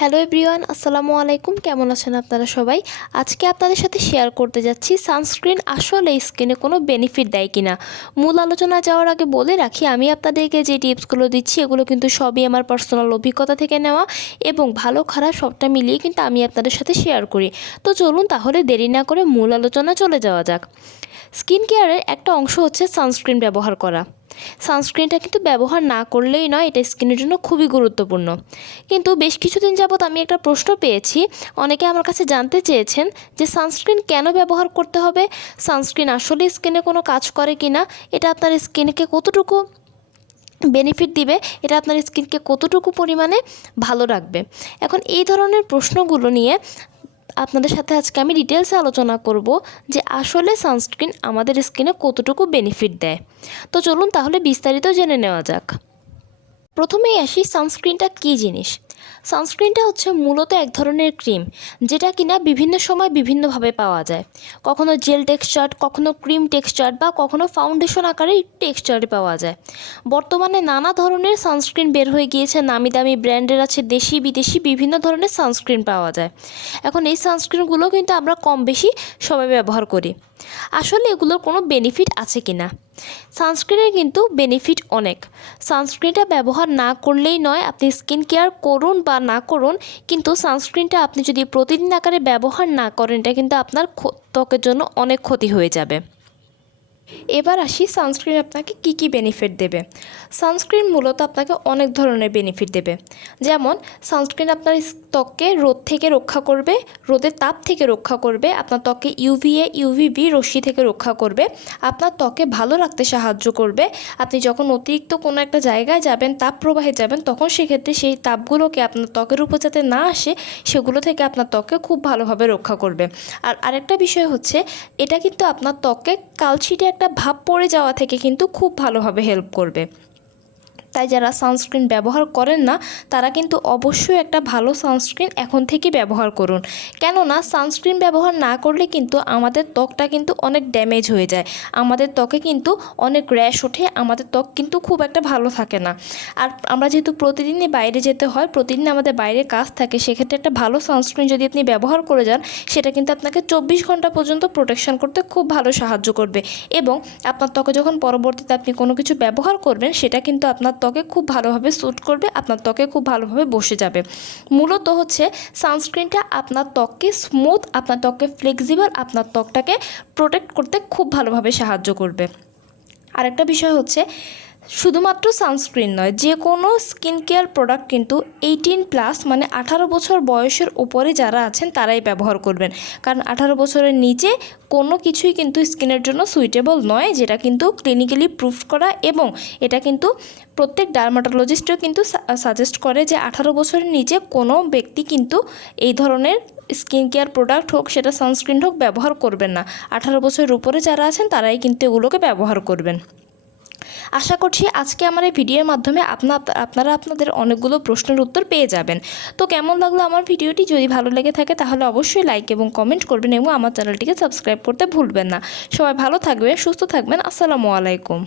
Hello everyone, আসসালামু আলাইকুম। কেমন আছেন আপনারা সবাই? আজকে আপনাদের সাথে শেয়ার করতে যাচ্ছি সানস্ক্রিন আসলে স্কিনে কোনো বেনিফিট দেয় কিনা। মূল আলোচনা যাওয়ার আগে বলে রাখি, আমি আপনাদেরকে যে টিপসগুলো দিচ্ছি এগুলো কিন্তু সবই আমার পার্সোনাল অভিজ্ঞতা থেকে নেওয়া এবং ভালো খারাপ সবটা মিলিয়ে কিন্তু আমি আপনাদের সাথে শেয়ার করি। তো চলুন তাহলে দেরি না করে মূল আলোচনা চলে যাওয়া যাক। স্কিন কেয়ারের একটা অংশ হচ্ছে সানস্ক্রিন ব্যবহার করা। সানস্ক্রিনটা কিন্তু ব্যবহার না করলেই নয়, এটা স্কিনের জন্য খুবই গুরুত্বপূর্ণ। কিন্তু বেশ কিছুদিন যাবৎ আমি একটা প্রশ্ন পেয়েছি, অনেকে আমার কাছে জানতে চেয়েছেন যে সানস্ক্রিন কেন ব্যবহার করতে হবে, সানস্ক্রিন আসলে স্কিনে কোনো কাজ করে কিনা, এটা আপনার স্কিনকে কতটুকু বেনিফিট দিবে, এটা আপনার স্কিনকে কতটুকু পরিমাণে ভালো রাখবে। এখন এই ধরনের প্রশ্নগুলো নিয়ে আপনাদের সাথে আজকে আমি ডিটেলসে আলোচনা করব যে আসলে সানস্ক্রিন আমাদের স্কিনে কতটুকু বেনিফিট দেয়। তো চলুন তাহলে বিস্তারিত জেনে নেওয়া যাক। প্রথমেই আসি, সানস্ক্রিনটা কী জিনিস। সানস্ক্রিনটা হচ্ছে মূলত এক ধরনের ক্রিম, যেটা কিনা বিভিন্ন সময় বিভিন্নভাবে পাওয়া যায়। কখনো জেল টেক্সচার, কখনো ক্রিম টেক্সচার বা কখনো ফাউন্ডেশন আকারে টেক্সচারে পাওয়া যায়। বর্তমানে নানা ধরনের সানস্ক্রিন বের হয়ে গিয়েছে, নামি দামি ব্র্যান্ডের আছে, দেশি বিদেশি বিভিন্ন ধরনের সানস্ক্রিন পাওয়া যায়। এখন এই সানস্ক্রিনগুলো কিন্তু আমরা কম বেশি সবাই ব্যবহার করি। আসলে এগুলোর কোনো বেনিফিট আছে কি না? সানস্ক্রিনের কিন্তু বেনিফিট অনেক। সানস্ক্রিনটা ব্যবহার না করলেই নয়, আপনি স্কিন কেয়ার করুন বা না করুন, কিন্তু সানস্ক্রিনটা আপনি যদি প্রতিদিন আকারে ব্যবহার না করেন, এটা কিন্তু আপনার ত্বকের জন্য অনেক ক্ষতি হয়ে যাবে। এবার আসি, সানস্ক্রিন আপনাকে কি কি বেনিফিট দেবে। সানস্ক্রিন মূলত আপনাকে অনেক ধরনের বেনিফিট দেবে। যেমন সানস্ক্রিন আপনার ত্বককে রোদ থেকে রক্ষা করবে, রোদের তাপ থেকে রক্ষা করবে, আপনার ত্বককে ইউভিএ ইউভিবি রশ্মি থেকে রক্ষা করবে, আপনার ত্বকে ভালো রাখতে সাহায্য করবে। আপনি যখন অতিরিক্ত কোনো একটা জায়গায় যাবেন, তাপ প্রবাহে যাবেন, তখন সেক্ষেত্রে সেই তাপগুলোকে আপনার ত্বকের উপর যাতে না আসে, সেগুলো থেকে আপনার ত্বককে খুব ভালোভাবে রক্ষা করবে। আর আরেকটা বিষয় হচ্ছে, এটা কিন্তু আপনার ত্বককে কালছিটে একটা ভাব পড়ে যাওয়া থেকে কিন্তু খুব ভালোভাবে হেল্প করবে। তাই যারা সানস্ক্রিন ব্যবহার করেন না, তারা কিন্তু অবশ্যই একটা ভালো সানস্ক্রিন এখন থেকে ব্যবহার করুন। কেননা সানস্ক্রিন ব্যবহার না করলে কিন্তু আমাদের ত্বকটা কিন্তু অনেক ড্যামেজ হয়ে যায়, আমাদের ত্বকে কিন্তু অনেক র্যাশ ওঠে, আমাদের ত্বক কিন্তু খুব একটা ভালো থাকে না। আর আমরা যেহেতু প্রতিদিনই বাইরে যেতে হয়, প্রতিদিন আমাদের বাইরে কাজ থাকে, সেক্ষেত্রে একটা ভালো সানস্ক্রিন যদি আপনি ব্যবহার করে যান, সেটা কিন্তু আপনাকে 24 ঘন্টা পর্যন্ত প্রোটেকশন করতে খুব ভালো সাহায্য করবে। এবং আপনার ত্বকে যখন পরবর্তীতে আপনি কোনো কিছু ব্যবহার করবেন, সেটা কিন্তু আপনার ত্বকে খুব ভালোভাবে স্যুট করবে, আপনার ত্বকে খুব ভালোভাবে বসে যাবে। মূলত হচ্ছে সানস্ক্রিনটা আপনার ত্বককে স্মুথ, আপনার ত্বককে ফ্লেক্সিবল, আপনার ত্বকটাকে প্রোটেক্ট করতে খুব ভালোভাবে সাহায্য করবে। আরেকটা বিষয় হচ্ছে, শুধুমাত্র সানস্ক্রিন নয়, যে কোনো স্কিন কেয়ার প্রোডাক্ট কিন্তু 18+ মানে 18 বছর বয়সের উপরে যারা আছেন তারাই ব্যবহার করবেন। কারণ 18 বছরের নিচে কোনো কিছুই কিন্তু স্কিনের জন্য সুইটেবল নয়, যেটা কিন্তু ক্লিনিক্যালি প্রুফ করা, এবং এটা কিন্তু প্রত্যেক ডার্মাটোলজিস্টও কিন্তু সাজেস্ট করে যে 18 বছরের নিচে কোনো ব্যক্তি কিন্তু এই ধরনের স্কিন কেয়ার প্রোডাক্ট হোক, সেটা সানস্ক্রিন হোক, ব্যবহার করবেন না। 18 বছরের উপরে যারা আছেন তারাই কিন্তু এগুলোকে ব্যবহার করবেন। আশা করছি আজকে আমার এই ভিডিওর মাধ্যমে আপনারা আপনাদের অনেকগুলো প্রশ্নের উত্তর পেয়ে যাবেন। তো কেমন লাগলো আমার ভিডিওটি? যদি ভালো লেগে থাকে তাহলে অবশ্যই লাইক এবং কমেন্ট করবেন এবং আমার চ্যানেলটিকে সাবস্ক্রাইব করতে ভুলবেন না। সবাই ভালো থাকবেন, সুস্থ থাকবেন। আসসালামু আলাইকুম।